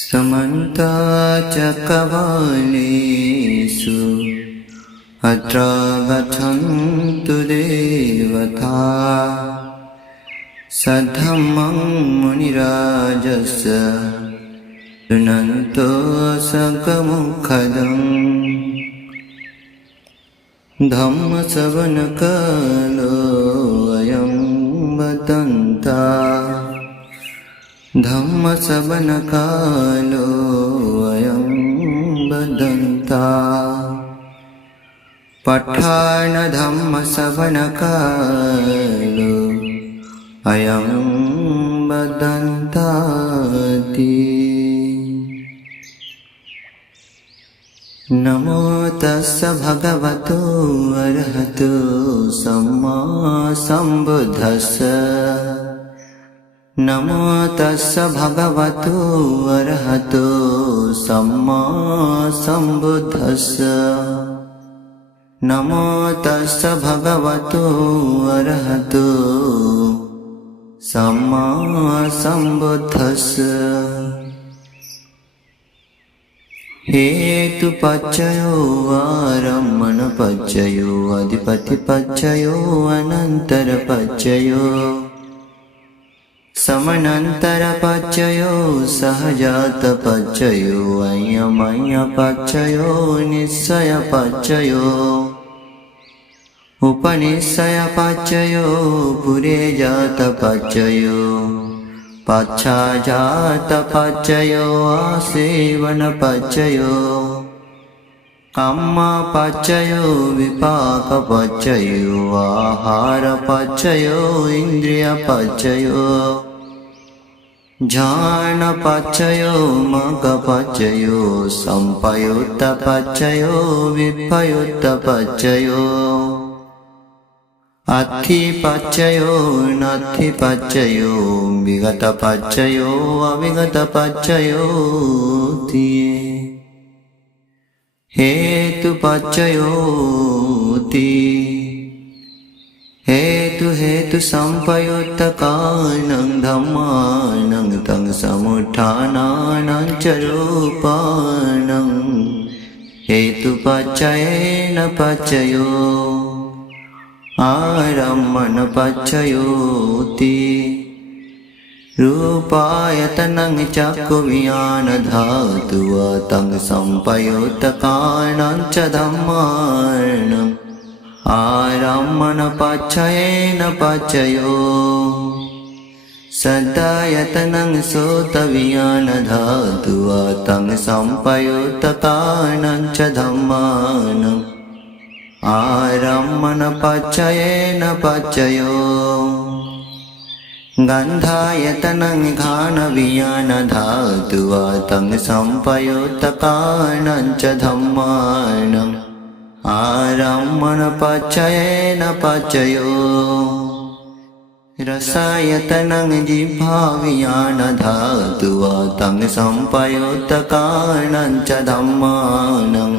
समन्ता चक्रवालेषु अत्र गच्छन्तु देवता सद्धम्मं मुनिराजस्य शृण्वन्तो सकमुखदम् धम्मश्रवणकालो अयं वदन्ता धम्मश्रवणकालो अयं वदन्ता पठान धम्मश्रवणकालो अयं वदन्ताति नमो तस्स भगवतो अरहतो सम्मा सम्बुद्धस्स नमो तस्स भगवतो अरहतो सम्मा सम्बुद्धस्स नमो तस्स भगवतो अरहतो सम्मा सम्बुद्धस्स हेतुपच्चयो आरम्भणपच्चयो अधिपतिपच्चयो अनन्तरपच्चयो समनन्तरपच्चयो सहजातपच्चयो अयमयपच्चयो निश्चयपच्चयो उपनिश्चयपच्चयो पुरेजातपच्चयो पच्छाजातपच्चयो आसेवनपच्चयो कम्मपच्चयो विपाकपच्चयो आहारपच्चयो इन्द्रियपच्चयो ज्ञानपच्चयो मग्गपच्चयो सम्पयुक्तपच्चयो विपयुक्तपच्चयो अत्थिपच्चयो नत्थिपच्चयो विगतपच्चयो अविगतपच्चयो हेतुपच्चयो हेतु संपयुक्तकानं धम्मानं तं समुत्थानानां च रूपाणां हेतुपच्चयेन पच्चयो आरम्भणपच्चयोति रूपायतनं चक्षुविज्ञानधातुः तं सम्पयुक्तकारणं च धम्मानं आरम्भणपच्चयेन पच्चयो सदायतनं सोतविज्ञानधातुः तं सम्पयुक्तकारणं च धम्मानं आरम्भणपच्चयेन पच्चयो गन्धायतनं घ्राणविज्ञानधातुः तं सम्पयुक्तकारणं च धम्मानं आरम्भणपच्चयेन पच्चयो रसायतनं जिह्वाविज्ञानधातुः तं सम्पयुक्तकारणं च धम्मानं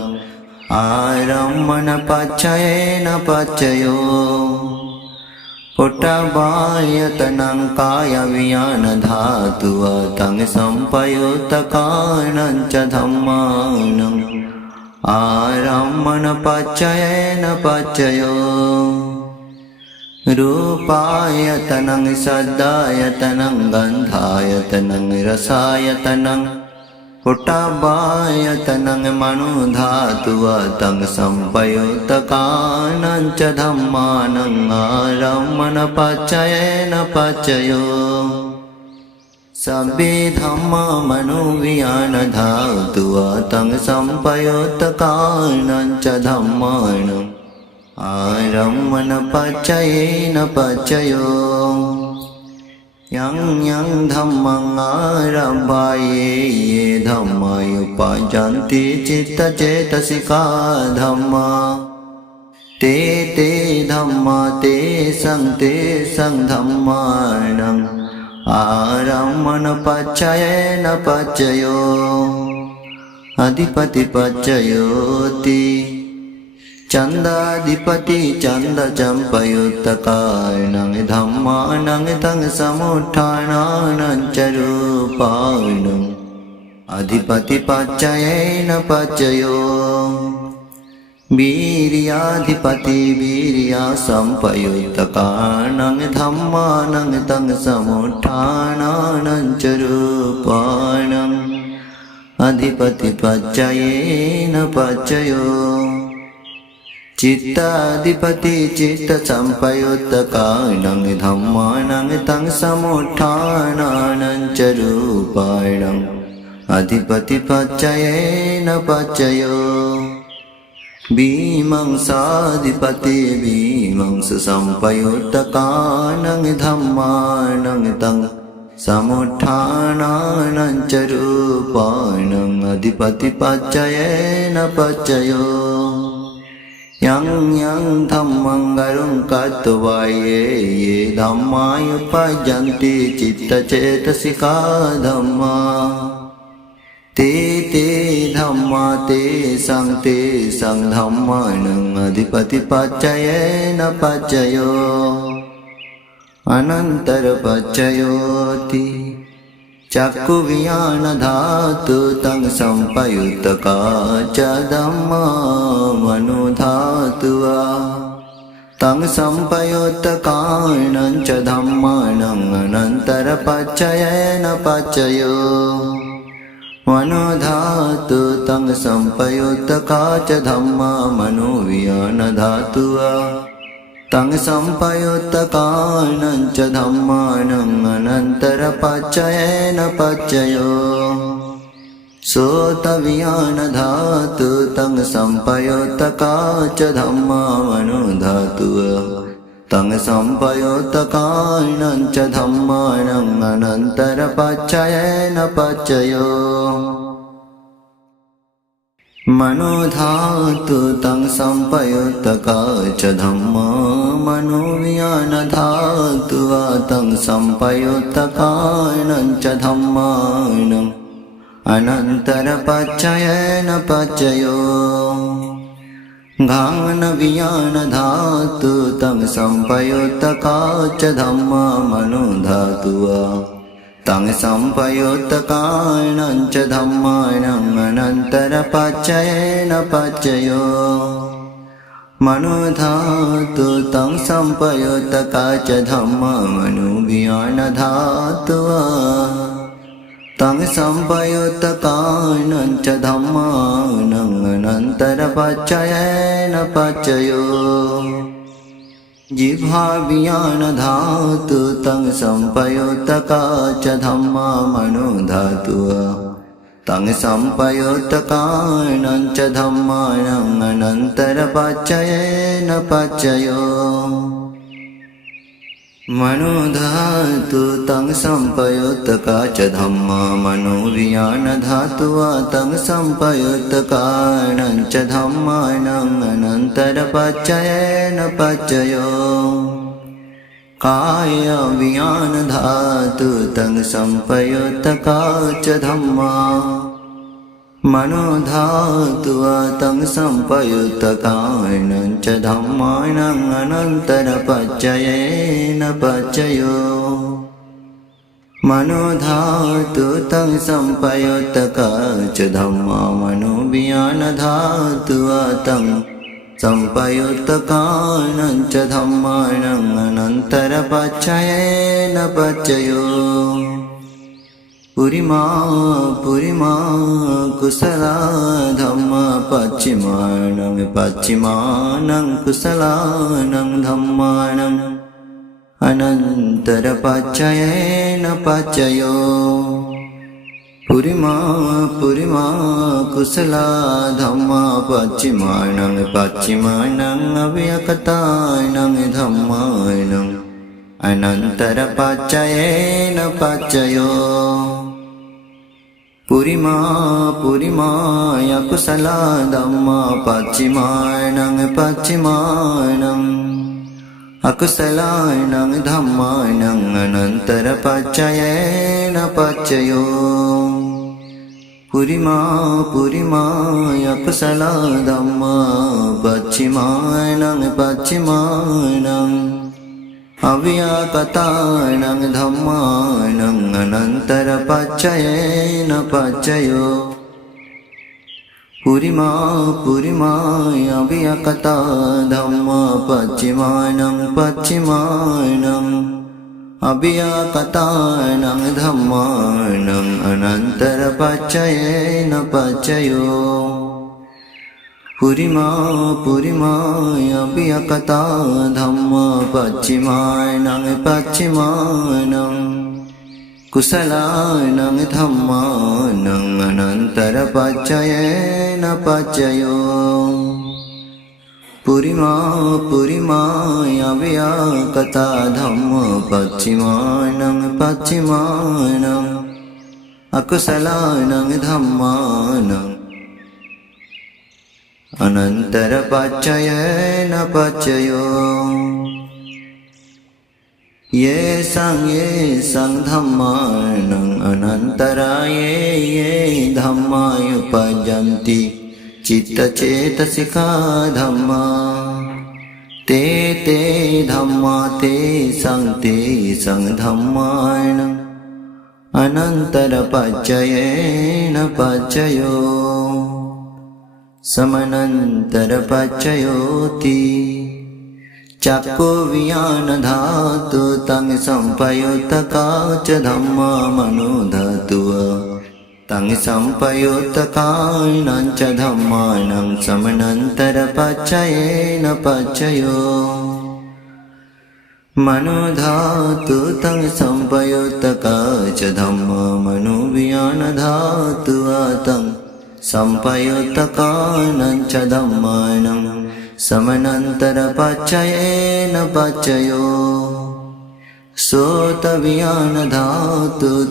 आरम्भणपच्चयेन पच्चयो पोट्टभायतनं कायविज्ञानधातुः तं सम्पयुक्तकारणं च धम्मानं आरम्भणपच्चयेन पच्चयो रूपायतनं सदायतनं गन्धायतनं रसायतनं पोट्टभायतनं मनोधातुः तं सम्पयुक्तकारणं च धम्मानं आरम्भणपच्चयेन पच्चयो सब्बे धम्मा मनोविज्ञानधातुः तं सम्पयुक्तकारणं च धम्मानं आरम्भणपच्चयेन पच्चयो यं यं धम्मं आरभ्य ये धम्मा उपजन्ति चित्तचेतसिका धम्मा ते धम्मा तेषां धम्मानं आरम्भणपच्चयेन पच्चयो अधिपतिपच्चयोति चंदाधिपति चंद चंपयुक्तकारणं धम्मानं तं समुत्थानानं च रूपाणं अधिपति पच्चयेन पच्चयो वीर्याधिपति वीर्या संपयुक्तकाणं धम्मानं तं समुत्थानानं च रूपाणम् अधिपति पच्चयेन पच्चयो चित्ताधिपति चित्त संपयुक्तकाणं धम्मानं तं समुत्थानानं च रूपाणम् अधिपति पच्चयेन पच्चयो विमंसाधिपति विमंस संपयुक्तकाणं धम्मानं तं समुत्थानानं च रूपाणम् अधिपति पच्चयेन पच्चयो यं यं धम्मं गरुं कृत्वा ये धम्मायुपजन्ति चित्तचेतसिका धम्मा ते धम्मा तेषां धम्मानं अधिपति पच्चयेन पच्चयो अनन्तर पच्चयोति चक्षु विज्ञान धातु तं संपयुक्तका च धम्मा मनो धातुवा तं संपयुक्तकाणं च धम्मानं अनन्तर पच्चयेन पच्चयो मनो धातु तं संपयुक्तका च धम्मा मनो विज्ञान धातुवा तं संपयुक्तकाणं च धम्मानं अनन्तर पच्चयेन पच्चयो सोत विज्ञान धातु तं संपयुक्तका च धम्मा मनो धातुवा तं संपयुक्तकाणं च धम्मानं अनन्तर पच्चयेन पच्चयो मनो धातु तं संपयुक्तका च धम्मा मनो विज्ञान धातुवा तं संपयुक्तकाणं च धम्मानं अनन्तर पच्चयेन पच्चयो घान विज्ञान धातु तं संपयुक्तका च धम्मा मनो धातुवा तं संपयुक्तकाणं च धम्मानं अनन्तर पच्चयेन पच्चयो मनो धातु तं संपयुक्तका च धम्मा मनो विज्ञान धातुवा तं संपयुक्तकाणं च धम्मानं अनन्तर पच्चयेन पच्चयो जिह्वा विज्ञान धातु तं संपयुक्तका च धम्मा मनो धातुवा तं संपयुक्तकाणं च धम्मानं अनन्तर पच्चयेन पच्चयो मनो धातु तं संपयुक्तका च धम्मा मनो विज्ञान धातुवा तं संपयुक्तकाणं च धम्मानं अनन्तर पच्चयेन पच्चयो काय विज्ञान धातु तं संपयुक्तका च धम्मा मनो धातुवा तं संपयुक्तकाणं च धम्मानं अनन्तर पच्चयेन पच्चयो मनो धातु तं संपयुक्तका च धम्मा मनो विज्ञान धातुवा तं संपयुक्तकाणं च धम्मानं अनन्तर पच्चयेन पच्चयो पुरिमा पुरिमा कुशला धम्मा पच्चिमानं पच्चिमानं कुशलानं धम्मानं अनन्तर पच्चयेन पच्चयो पुरिमा पुरिमा कुशला धम्मा पच्चिमानं पच्चिमानं अव्यक्तानं धम्मानं अनन्तर पच्चयेन पच्चयो पुरिमा पुरिमा कुशला धम्मा पच्चिमानं पच्चिमानं अकुशलानं धम्मानं अनन्तर पच्चयेन पच्चयो पुरिमा पुरिमा कुशला धम्मा पच्चिमानं पच्चिमानं अव्याकतानं धम्मानं अनन्तरपच्चयेन पच्चयो पुरिमा अव्याकता धम्मा पच्चिमानं पच्चिमानं अव्याकतानं धम्मानं अनन्तरपच्चयेन पच्चयो पुरिमा अव्याकता धम्मा पच्चिमानं पच्चिमानं कुशलानं धम्मानं अनन्तरपच्चयेन पच्चयो पुरिमा अव्याकता धम्मा पच्चिमानं पच्चिमानं अकुशलानं धम्मानं अनन्तरपच्चयेन पच्चयो ये संग धम्मानं अनन्तराये धम्मायुपजन्ति चित्तचेतसिका धम्मा ते धम्मा ते संग धम्मानं अनन्तरपच्चयेन पच्चयो समनन्तरपच्चयोति चक्को विज्ञानधातु तं संपयुक्तका च धम्मा मनोधातुः तं संपयुक्तकानं च धम्मानं समनन्तरपच्चयेन पच्चयो मनोधातु तं संपयुक्तका च धम्मा मनोविज्ञानधातुः तं संपयुक्तकानं च धम्मानं समनन्तरपच्चयेन पच्चयो सोतविज्ञानधातु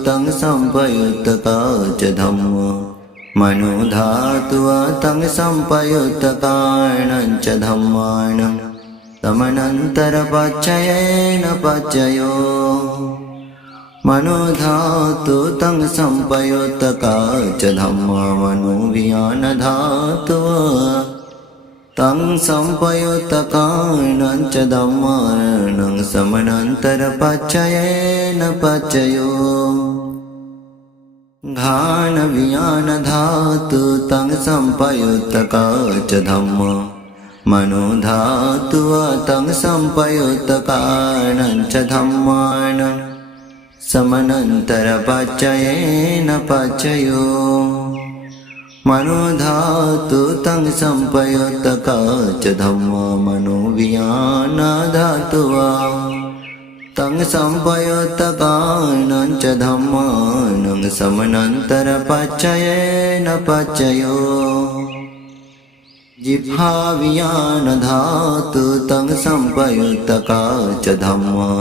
तं संपयुक्तका च धम्मा मनोधातुः तं संपयुक्तकानं च धम्मानं समनन्तरपच्चयेन पच्चयो मनोधातु तं संपयुक्तका च धम्मा मनोविज्ञानधातुः तं संपयुक्तकानं च धम्मानं समनन्तरपच्चयेन पच्चयो घानविज्ञानधातु तं संपयुक्तका च धम्मा मनोधातुः तं संपयुक्तकानं च धम्मानं समनन्तरपच्चयेन पच्चयो मनोधातु तं संपयुक्तका च धम्मा मनोविज्ञानधातुः तं संपयुक्तकानं च धम्मानं समनन्तरपच्चयेन पच्चयो जिह्वाविज्ञानधातु तं संपयुक्तका च धम्मा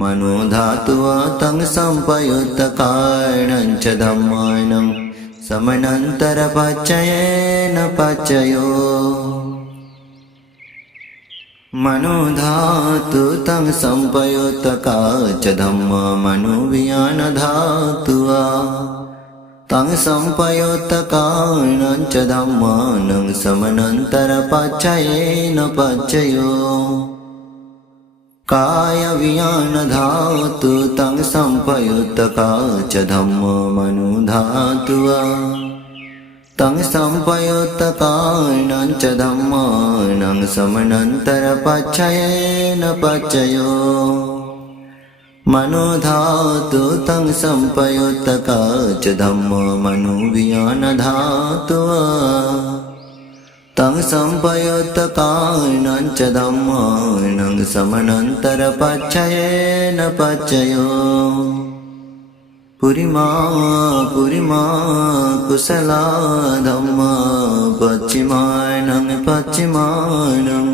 मनोधातुः तं संपयुक्तकानं च धम्मानं समनन्तरपच्चयेन पच्चयो मनोधातु तं संपयुक्तका च धम्मा मनोविज्ञानधातुः तं संपयुक्तकानं च धम्मानं समनन्तरपच्चयेन पच्चयो कायविज्ञानधातु तं संपयुक्तका च धम्मा मनोधातुः तं संपयुक्तकानं च धम्मानं समनन्तरपच्चयेन पच्चयो मनोधातु तं संपयुक्तका च धम्मा मनोविज्ञानधातुः तं संपयुक्तकानं च धम्मानं समनन्तरपच्चयेन पच्चयो पुरिमा कुशला धम्मा पच्चिमानं पच्चिमानं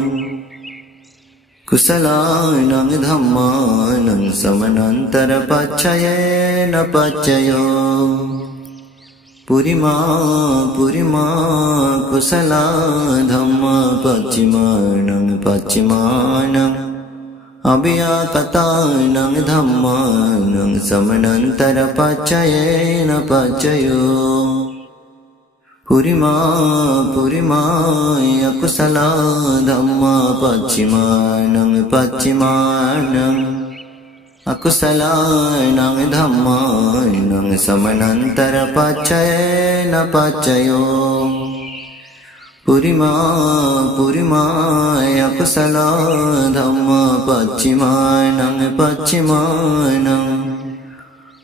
कुशलानं धम्मानं समनन्तरपच्चयेन पच्चयो पुरिमा कुशला धम्मा पच्चिमानं पच्चिमानं अव्याकतानं धम्मानं समनन्तरपच्चयेन पच्चयो පුරිමාය කුසල ධම්මා පච්චිමානං අකුසලානං ධම්මානං සමනන්තර පච්චයේන පච්චයෝ පුරිමාය කුසල ධම්මා පච්චිමානං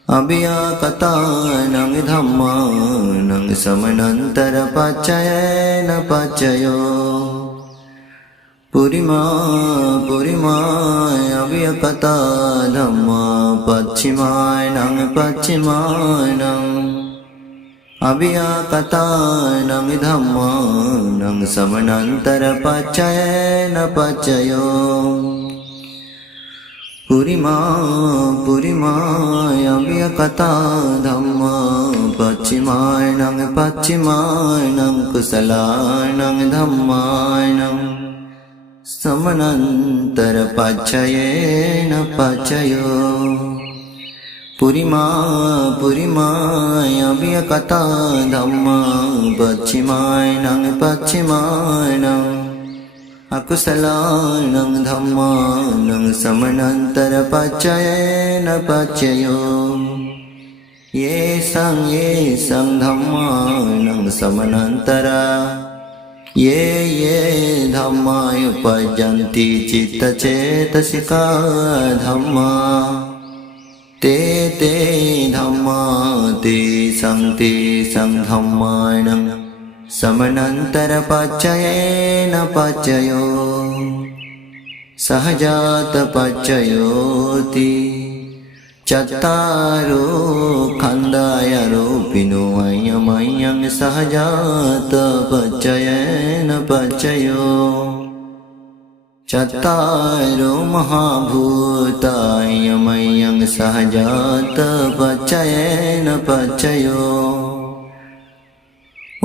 අභියාකතානං ධම්මානං සමනන්තර පච්චයේන පච්චයෝ පුරිමාය අභියකතා ධම්මා පච්චිමානං අභියාකතානං ධම්මානං සමනන්තර පච්චයේන පච්චයෝ පුරිමාය අභියකතා ධම්මා පච්චිමානං කුසලානං ධම්මානං සමනන්තර පච්චයේන පච්චයෝ පුරිමාය අභියකතා ධම්මා පච්චිමානං අකුසලානං ධම්මානං සමනන්තර පච්චයේන පච්චයෝ යේසං ධම්මානං සමනන්තරා ये धम्मा उपजन्ति चित्तचेतसिका धम्मा ते धम्मा ते संधम्मानं समनन्तर पच्चयेन पच्चयो सहजात पच्चयोति चत्तारो खंदाय रूपिनो अयमयं सहजात पच्चयेन पच्चयो चत्तारो महाभूतायमयं सहजात पच्चयेन पच्चयो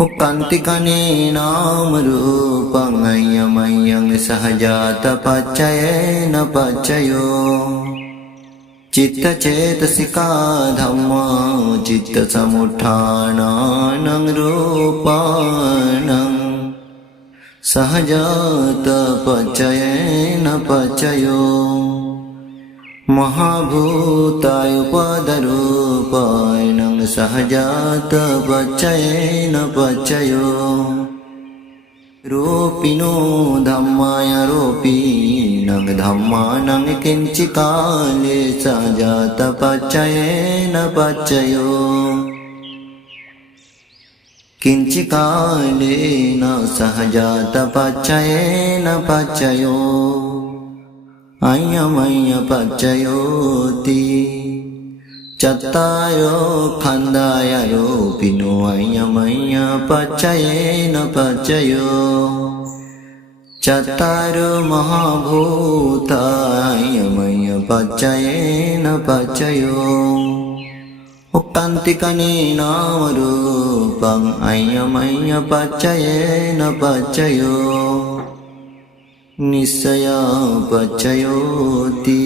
उक्कान्तिकने नाम रूपं अयमयं सहजात पच्चयेन पच्चयो चित्तचेतसिका धम्मा चित्तसमुत्थानानं रूपाणं सहजात पच्चयेन पच्चयो महाभूतायुपदरूपाणं सहजात पच्चयेन पच्चयो रूपिणो धम्माय रूपिणं धम्मानं किञ्चिकाले सहजात पच्चयेन पच्चयो किञ्चिकालेन सहजात पच्चयेन पच्चयो अयमय पच्चयोति चत्तारो खंदाय रूपिनो अयमय पच्चयेन पच्चयो चत्तारो महाभूतायमय पच्चयेन पच्चयो उक्कान्तिकने नाम रूपं अयमय पच्चयेन पच्चयो निश्चय पच्चयोति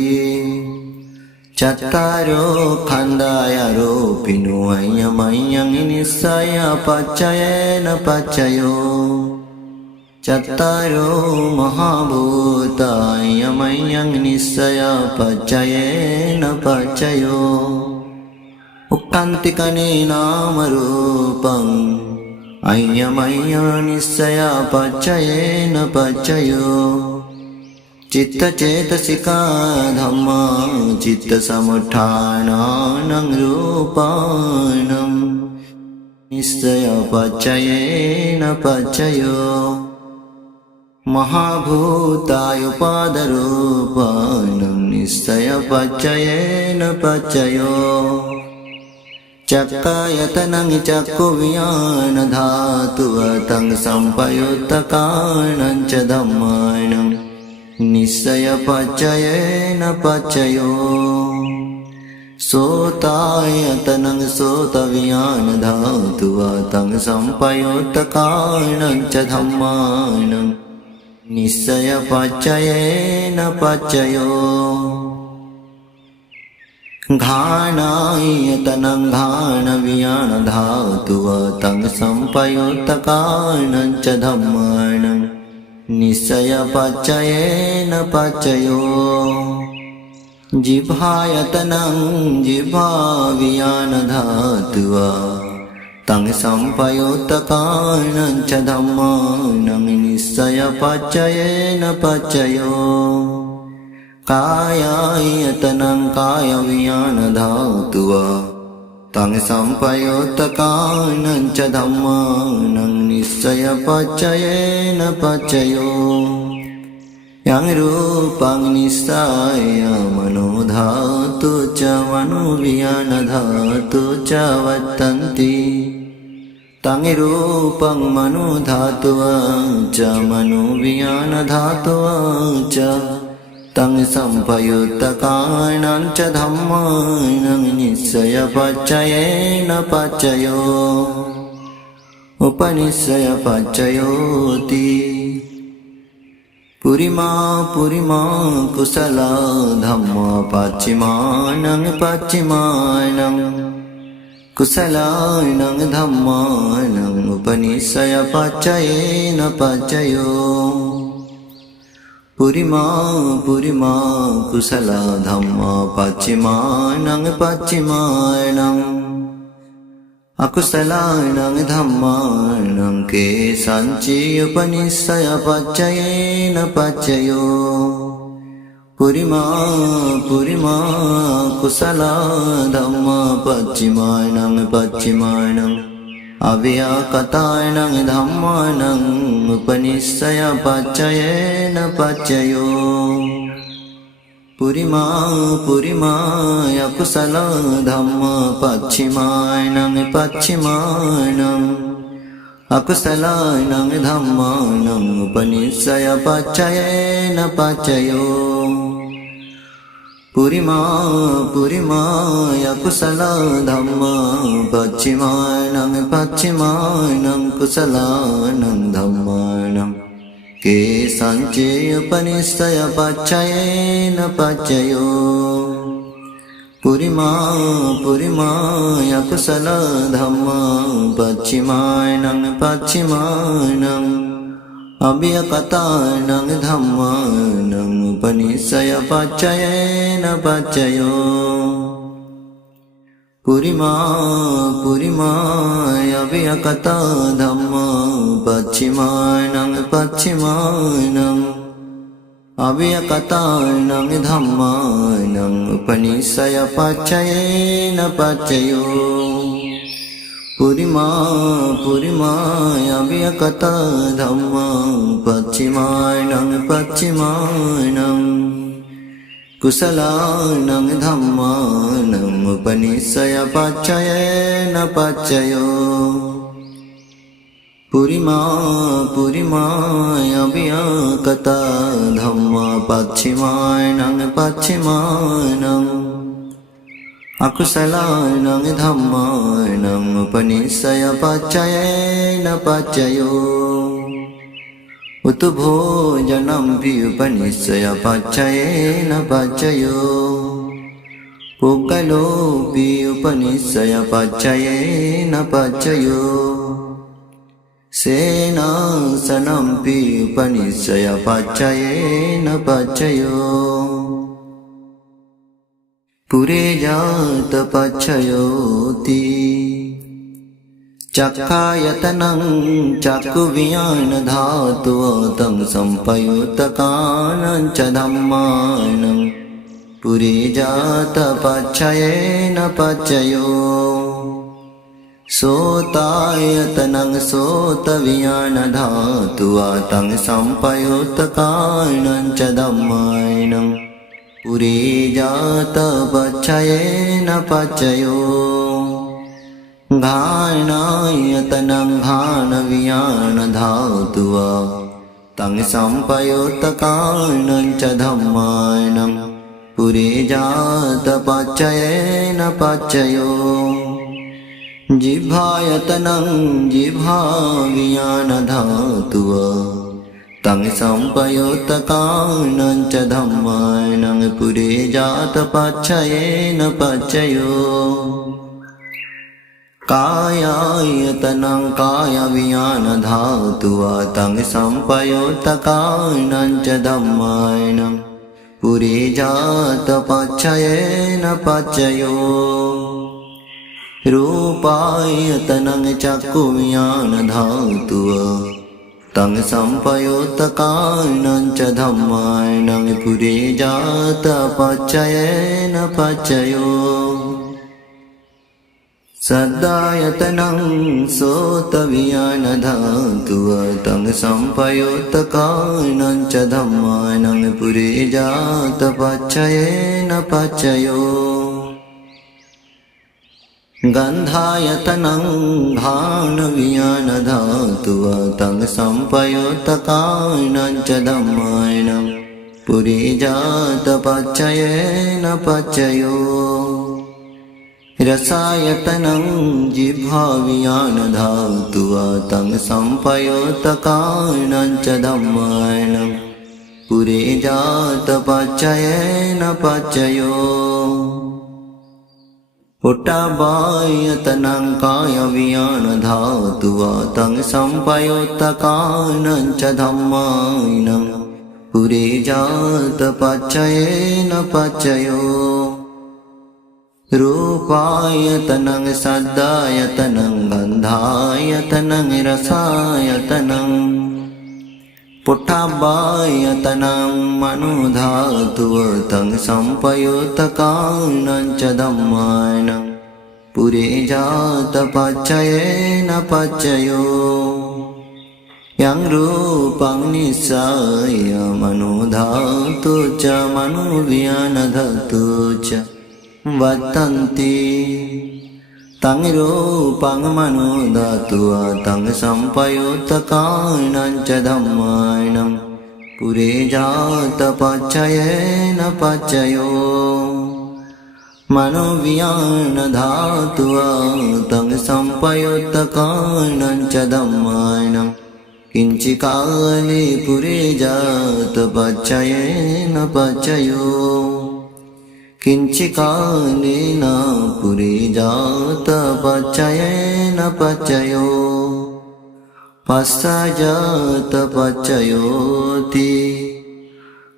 चत्तारो खंदाय रूपिनो अयमयं निश्चय पच्चयेन पच्चयो चत्तारो महाभूतायमयं निश्चय पच्चयेन पच्चयो उक्कान्तिकने नाम रूपं अयमय निश्चय पच्चयेन पच्चयो चित्तचेतसिका धम्मा चित्तसमुत्थानानं रूपाणं निश्चय पच्चयेन पच्चयो महाभूतायुपादरूपाणं निश्चय पच्चयेन पच्चयो चक्कायतनं चक्कुविज्ञानधातुवतं सम्पयुक्तकारणं च धम्मानं निश्चय पच्चयेन पच्चयो सोतायतनं सोतविज्ञानधातुवतं सम्पयुक्तकारणं च धम्मानं निश्चय पच्चयेन पच्चयो घानायतनं घानवियानधातुः तं संपयुत्तकानं च धम्मानं निश्चयपच्चयेन पच्चयो जिह्वायतनं जिह्वावियानधातुः तं संपयुत्तकानं च धम्मानं निश्चयपच्चयेन पच्चयो कायायतनं कायवियानधातुः तं संपयुत्तकानं च धम्मानं निश्चयपच्चयेन पच्चयो यं रूपं निश्चाय मनोधातु च मनोवियानधातु च वर्तन्ति तं रूपं मनोधातुः च मनोवियानधातुः च तं संपयुत्तकानं च धम्मानं निश्चयपच्चयेन पच्चयो उपनिश्चयपच्चयोति पुरिमा पुरिमा कुशला धम्मा पच्चिमानं पच्चिमानं कुशलानं धम्मानं उपनिश्चयपच्चयेन पच्चयो पुरिमा पुरिमा कुशला धम्मा पच्चिमानं पच्चिमानं अकुशलानं धम्मानं केषाञ्चि उपनिश्चयपच्चयेन पच्चयो पुरिमा पुरिमा कुशला धम्मा पच्चिमानं पच्चिमानं अव्यकतानं धम्मानं उपनिश्चयपच्चयेन पच्चयो पुरिमा पुरिमा अकुशला धम्मा पच्चिमानं पच्चिमानं अकुशलानं धम्मानं उपनिश्चयपच्चयेन पच्चयो पुरिमा पुरिमा अकुशला धम्मा पच्चिमानं पच्चिमानं कुशलानं धम्मानं केषाञ्चि उपनिश्चयपच्चयेन पच्चयो पुरिमा पुरिमा अकुशला धम्मा पच्चिमानं पच्चिमानं अव्यकतानं धम्मानं उपनिश्चयपच्चयेन पच्चयो पुरिमा पुरिमा अव्यकता धम्मा पच्चिमानं पच्चिमानं अव्यकतानं धम्मानं उपनिश्चयपच्चयेन पच्चयो पुरिमा पुरिमा अव्यकता धम्मा पच्चिमानं पच्चिमानं कुशलानं धम्मानं उपनिश्चयपच्चयेन पच्चयो पुरिमा पुरिमा अव्यकता धम्मा पच्चिमानं पच्चिमानं अकुशलानं धम्मानं उपनिश्चयपच्चयेन पच्चयो उत्भोजनं उपनिश्चयपच्चयेन पच्चयो पुग्गलोऽपि उपनिश्चयपच्चयेन पच्चयो सेनासनमपि उपनिश्चयपच्चयेन पच्चयो पुरे जातपच्चयोति चक्खायतनं चक्षुवियानधातुः तं संपयुत्तकानं च धम्मानं पुरे जातपच्चयेन पच्चयो सोतायतनं सोतवियानधातुः तं संपयुत्तकानं च धम्मानं पुरे जातपच्चयेन पच्चयो घानायतनं घानवियानधातुः तं संपयुत्तकानं च धम्मानं पुरे जातपच्चयेन पच्चयो जिह्वायतनं जिह्वावियानधातुः तं संपयोतकानं च धम्मानं पुरे जातपच्छयेन पच्चयो कायायतनं कायविज्ञानधातुः तं संपयोतकानं च धम्मानं पुरे जातपच्छयेन पच्चयो रूपायतनं चक्षुविज्ञानधातुः तं संपयोतकानं च धम्मानं पुरे जातपच्छयेन पच्चयो सद्दायतनं सोतविज्ञानधातुः तं संपयोतकानं च धम्मानं पुरे जातपच्छयेन पच्चयो गन्धायतनं घ्राणविज्ञानधातुः तं संपयोतकानं च धम्मानं पुरे जातपच्छयेन पच्चयो रसायतनं जिह्वाविज्ञानधातुः तं संपयोतकानं च धम्मानं पुरे जातपच्छयेन पच्चयो पोट्टाबायतनं कायविज्ञानधातुः तं संपयोतकानं च धम्मानं पुरे जातपच्छयेन पच्चयो रूपायतनं सद्दायतनं गन्धायतनं रसायतनं पोट्टाबायतनं मनोधातुः तं संपयोतकानं च धम्मानं पुरे जातपच्छयेन पच्चयो यं रूपं निस्साय मनोधातुः च मनोविज्ञानधातुः च वदन्ति तं रूपं मनोधातुः तं संपयोतकानं च धम्मानं पुरे जातपच्छयेन पच्चयो मनोविज्ञानधातुः तं संपयोतकानं च धम्मानं किञ्चिकाले पुरे जातपच्छयेन पच्चयो किञ्चिकालेन पुरे जातपच्छयेन पच्चयो पश्चाजातपच्छयोति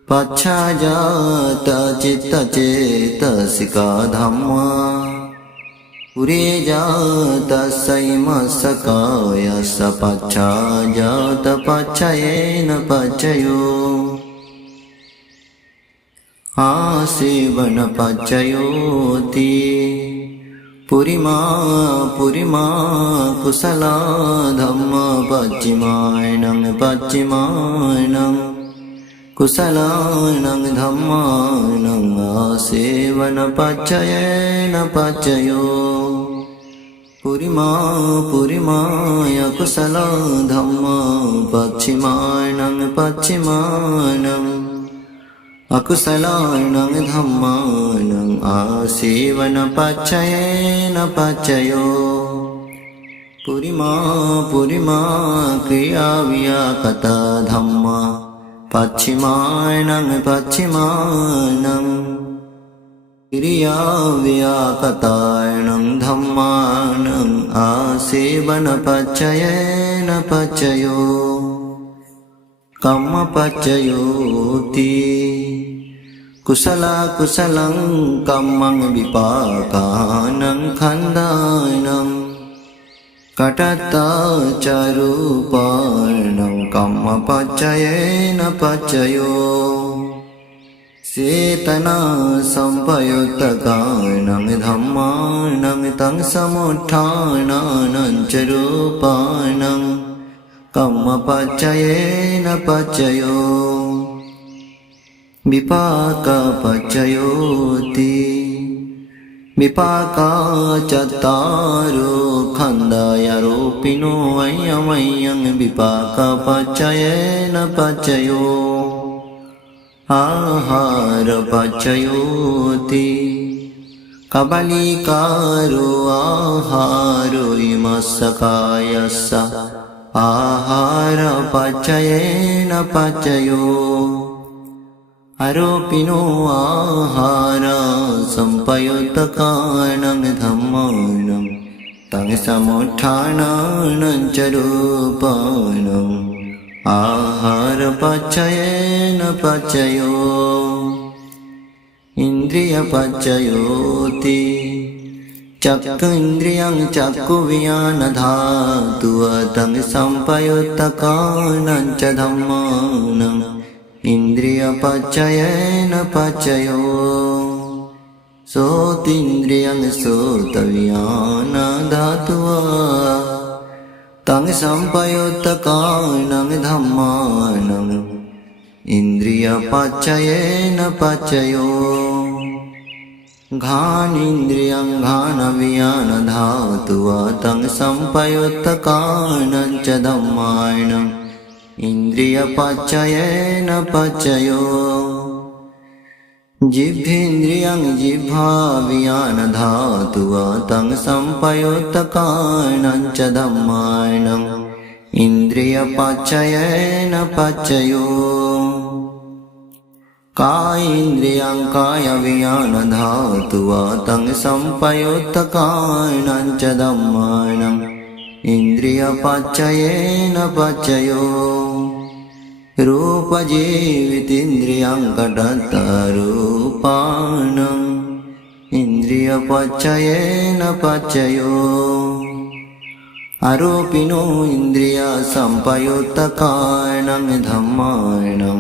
पश्चाजातचित्तचेतसिका धम्मा पुरे जातसैमसकायस पश्चाजातपच्छयेन पच्चयो आसेवन पच्चयोति पुरिमा पुरिमा कुशला धम्मा पच्चिमानं पच्चिमानं कुशलानं धम्मानं आसेवन पच्छयेन पच्चयो पुरिमा पुरिमाय कुशला धम्मा पच्चिमानं पच्चिमानं अकुशलानं धम्मानं आसेवन पच्छयेन पच्चयो पुरिमा पुरिमा क्रियाव्याकता धम्मा पच्चिमानं पच्चिमानं क्रियाव्याकतानं धम्मानं आसेवन पच्छयेन पच्चयो कम्मपच्चयोति कुशला कुशलं कम्मं विपाकानं खन्दानं कटत्ता च रूपाणं कम्मपच्छयेन पच्चयो चेतना संपयोतकानं धम्मानं तं समुत्थानानं च रूपाणं कम्मपच्छयेन पच्चयो विपाकपच्चयोति विपाका चत्तारो खन्दायारोपिनो अयमयं विपाकपच्छयेन पच्चयो आहारपच्चयोति कबलिकारो आहारो इमस्सकायस्स आहारपचयेन पचयो आरोपिनो आहार संपयुक्तकानं धम्मानं तं समुत्थानं च रूपानं आहारपचयेन पचयो इन्द्रियपचयोति चक्षुन्द्रियं चक्षुविज्ञानधातुः तं संपयुक्तकानं च धम्मानं इन्द्रियपचयेन पचयो सोतीन्द्रियं सोतविज्ञानधातुः तं संपयुक्तकानं धम्मानं इन्द्रियपचयेन पचयो घानेन्द्रियं घानविज्ञानधातुः तं संपयुक्तकानं च धम्मानं इन्द्रियपचयेन पचयो जिह्वेन्द्रियं जिह्वाविज्ञानधातुः तं संपयुक्तकानं च धम्मानं इन्द्रियपचयेन पचयो कायेन्द्रियं कायविज्ञानधातुः तं संपयुक्तकानं च धम्मानं इन्द्रियपचयेन पचयो रूपजीवितेन्द्रियं घटस्थरूपाणं इन्द्रियपचयेन पचयो आरोपिनो इन्द्रियसंपयुक्तकानं धम्मानं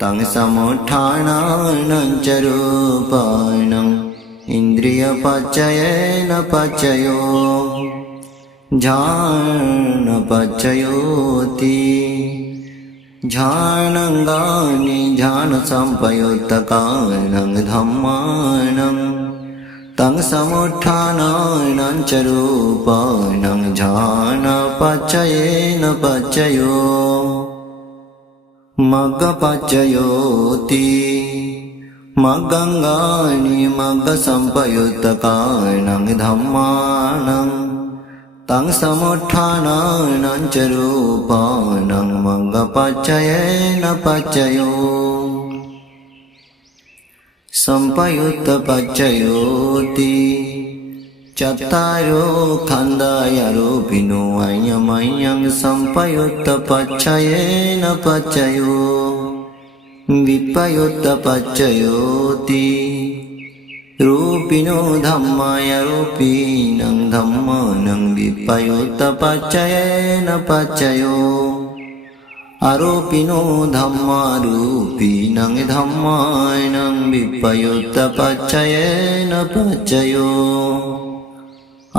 तं समुत्थानं च रूपानं इन्द्रियपचयेन पचयो ज्ञानपचयोति ज्ञानाङ्गानि ज्ञानसंपयुक्तकानं धम्मानं तं समुत्थानं च रूपानं ज्ञानपचयेन पचयो मग्गपचयोति मग्गाङ्गानि मग्गसंपयुक्तकानं धम्मानं तं समुत्थानं च रूपानं मग्गपचयेन पचयो संपयुक्तपचयोति चत्वारो खण्डाय रूपिणो अयमयं संपयुक्तपचयेन पचयो विपयुक्तपचयोति रूपिणो धम्माय रूपिणं धम्मानं विपयुक्तपचयेन पचयो आरोपिणो धम्मारूपिणं धम्मानं विपयुक्तपचयेन पचयो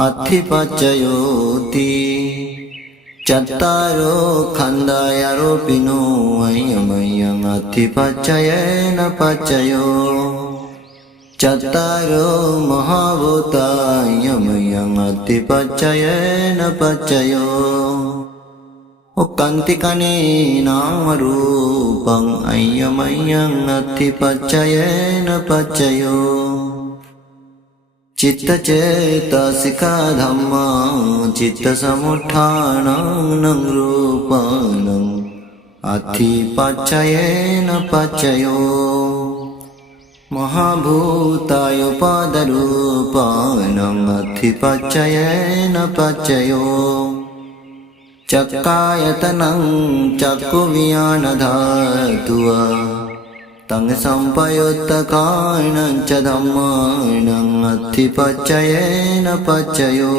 अत्थिपचयोति चत्वारो खण्डाय रूपिणो अयमयं अत्थिपचयेन पचयो चत्वारो महाभूतायमयं अत्थिपचयेन पचयो उक्कान्तिकनेनाम रूपं अयमयं अत्थिपचयेन पचयो चित्तचेतसिका धम्मा चित्तसमुत्थानं रूपानं अत्थिपचयेन पचयो महाभूतायुपादरूपानं अत्थिपचयेन पचयो चक्कायतनं चक्षुविज्ञानधातुः तं संपयुक्तकानं च धम्मानं अत्थिपचयेन पचयो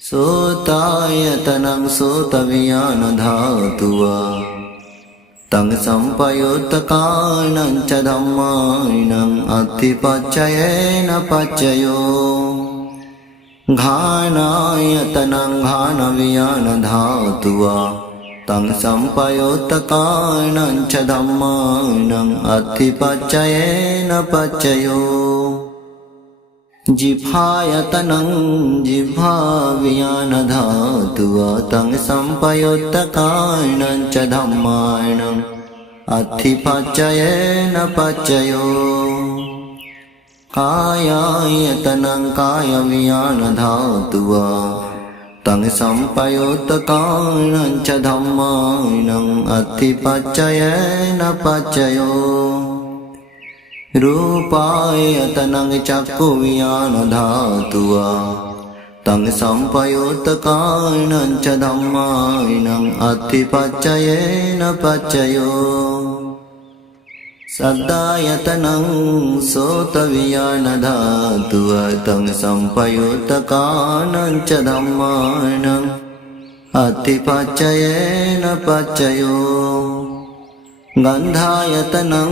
सोतायतनं सोतविज्ञानधातुः तं संपयुक्तकानं च धम्मानं अत्थिपचयेन पचयो घानायतनं घानविज्ञानधातुः तं संपयुक्तकानं च धम्मानं अत्थिपचयेन पचयो जिह्वायतनं जिह्वाविज्ञानधातुः तं संपयुक्तकानं च धम्मानं अत्थिपचयेन पचयो कायायतनं कायविज्ञानधातुः तं संपयुत्तकाणं च धम्मानं अत्थिपच्चयेन पच्चयो रूपायतनं चक्षुविज्ञानधातुः तं संपयुत्तकाणं च धम्मानं अत्थिपच्चयेन पच्चयो सद्दायतनं सोतविज्ञानधातुः तं संपयुत्तकाणं च धम्मानं अत्थिपच्चयेन पच्चयो गन्धायतनं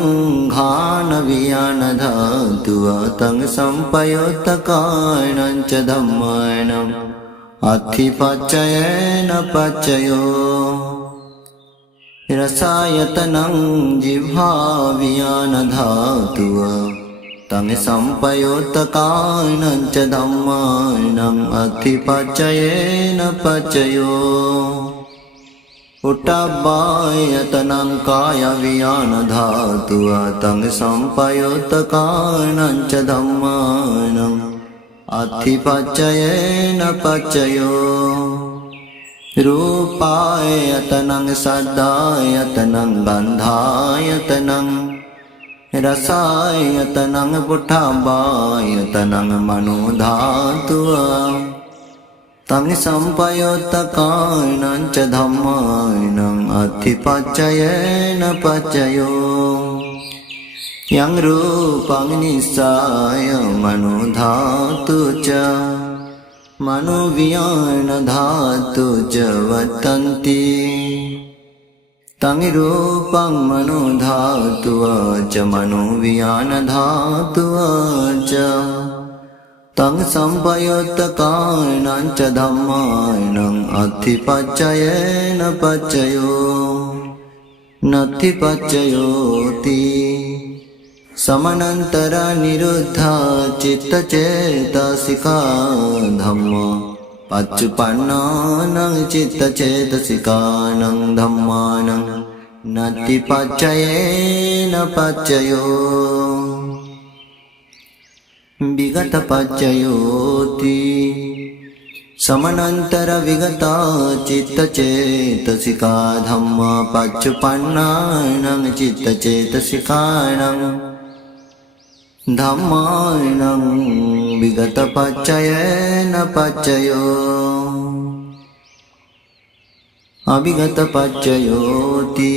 घ्राणविज्ञानधातुः तं संपयुत्तकाणं च धम्मानं अत्थिपच्चयेन पच्चयो रसायतनं जिह्वाविज्ञानधातुः तं संपयुत्तकाणं च धम्मानं अत्थिपच्चयेन पच्चयो उट्टब्बायतनं कायविज्ञानधातुः तं संपयुत्तकाणं च धम्मानं अत्थिपच्चयेन पच्चयो रूपायतनं सद्दायतनं गन्धायतनं रसायतनं पुट्टब्बायतनं मनोधातुः तं संपयुत्तकाणं च धम्मानं अत्थिपच्चयेन पच्चयो यं रूपं निस्साय मनोधातुः च मनोविज्ञानधातुः च वर्तन्ते तं रूपं मनोधातुः च मनोविज्ञानधातुः च तं संपयुत्तकाणं च धम्मानं अत्थिपच्चयेन पच्चयो नत्थिपच्चयोति समनन्तरनिरुद्धा चित्तचेतसिका धम्मा पच्चुपन्नानं चित्तचेतसिकानं धम्मानं नत्थिपच्चयेन पच्चयो विगतपच्चयोति समनन्तरविगता चित्तचेतसिका धम्मा पच्चुपन्नानं चित्तचेतसिकानं धम्मानं विगतपच्चयेन पच्चयो अविगतपच्चयोति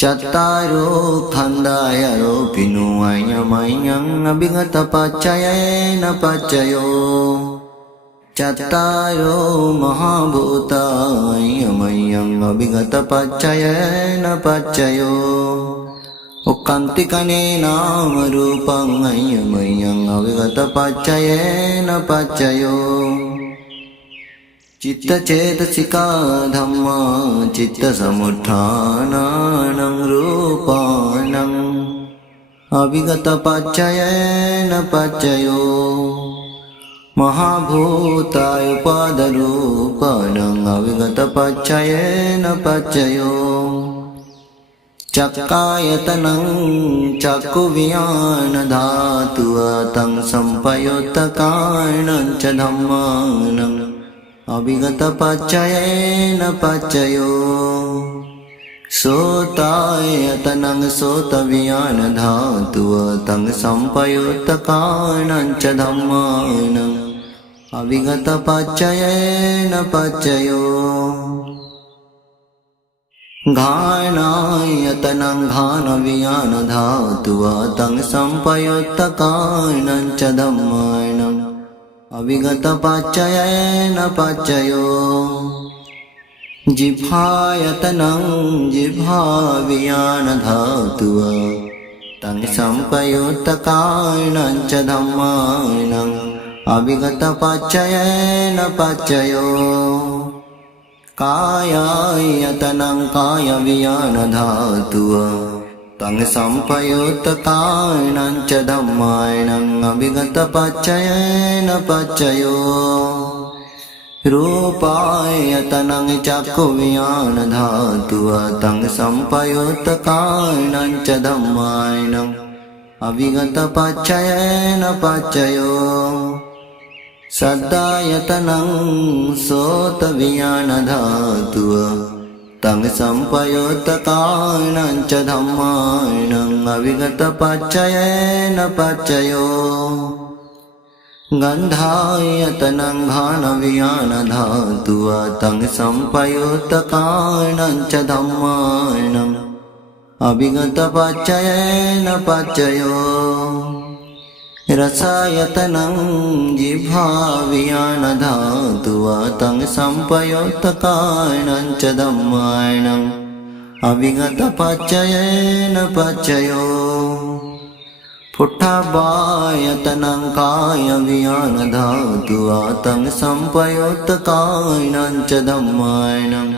चत्तारो खन्दायारोपिनो अयमयं अविगतपच्चयेन पच्चयो चत्तारो महाभूता अयमयं अविगतपच्चयेन पच्चयो उक्कान्तिकने नाम रूपं अयमयं अविगतपच्चयेन पच्चयो चित्तचेतसिका धम्मा चित्तसमुत्थानानं रूपाणं अविगतपच्चयेन पच्चयो महाभूताय उपादरूपाणं अविगतपच्चयेन पच्चयो चक्कायतनं चक्षुविज्ञानधातुः तं संपयुत्तकाणं च धम्मानं अविगतपच्चयेन पच्चयो सोतायतनं सोतविज्ञानधातुः तं संपयुत्तकाणं च धम्मानं अविगतपच्चयेन पच्चयो घ्राणायतनं घ्राणविज्ञानधातुः तं संपयुत्तकाणं च धम्मानं अविगतपच्चयेन पच्चयो जिह्वायतनं जिह्वाविज्ञानधातुः तं संपयुत्तकाणं च धम्मानं अविगतपच्चयेन पच्चयो कायायतनं कायविज्ञानधातुः तं संपयुत्तकाणं च धम्मानं अविगतपच्चयेन पच्चयो रूपायतनं चक्षुविज्ञानधातुः तं संपयुत्तकाणं च धम्मानं अविगतपच्चयेन पच्चयो සද්ධායතනං සෝත විඥාන ධාතුව තං සම්පයුත්තකාණං ච ධම්මාණං අවිගත පච්චයේන පච්චයෝ ගන්ධායතනං ඝාන විඥාන ධාතුව තං සම්පයුත්තකාණං ච ධම්මාණං අවිගත පච්චයේන පච්චයෝ රසායතනං ජිහ්වා විඥාන ධාතුව තං සම්පයුත්තකාණං ච ධම්මාණං අවිගත පච්චයේන පච්චයෝ පුට්ඨාභායතනං කාය විඥාන ධාතුව තං සම්පයුත්තකාණං ච ධම්මාණං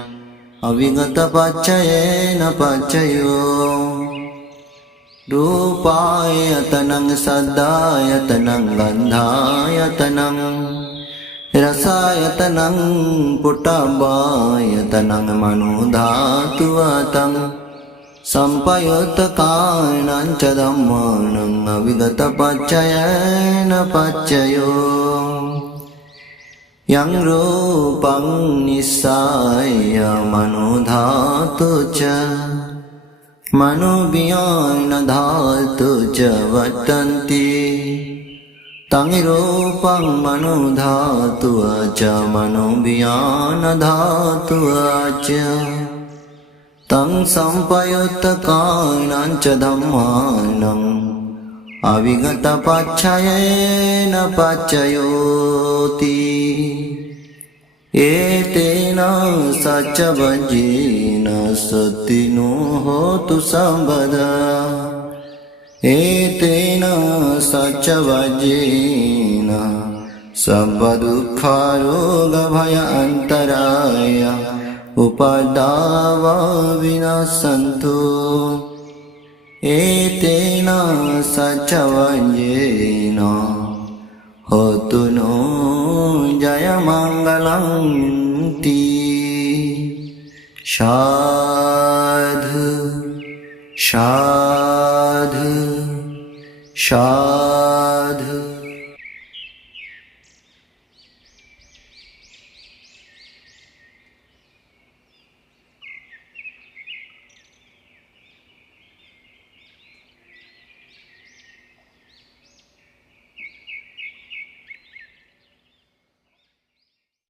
අවිගත පච්චයේන පච්චයෝ රූපායතනං සද්ධායතනං ගන්ධායතනං රසායතනං පුට්ඨාභායතනං මනෝ ධාතුව තං සම්පයුත්තකාණං ච ධම්මාණං අවිගත පච්චයේන පච්චයෝ යං රූපං නිස්සාය මනෝ ධාතු ච මනෝ විඥාන ධාතු ච වත්තන්ති තං රූපං මනෝ ධාතුව ච මනෝ විඥාන ධාතුව ච තං සම්පයුත්තකාණං ච ධම්මාණං අවිගත පච්චයේන පච්චයෝති ඒතේන සච්ච වජ්ජේන සතිනෝ හෝතු සම්පදා ඒතේන සච්ච වජ්ජේන සබ්බ දුක්ඛ රෝග භය අන්තරාය උපදාව විනාසන්තු ඒතේන සච්ච වජ්ජේන හෝතු නෝ ජය මංගලං තී සාධු සාධු සාධු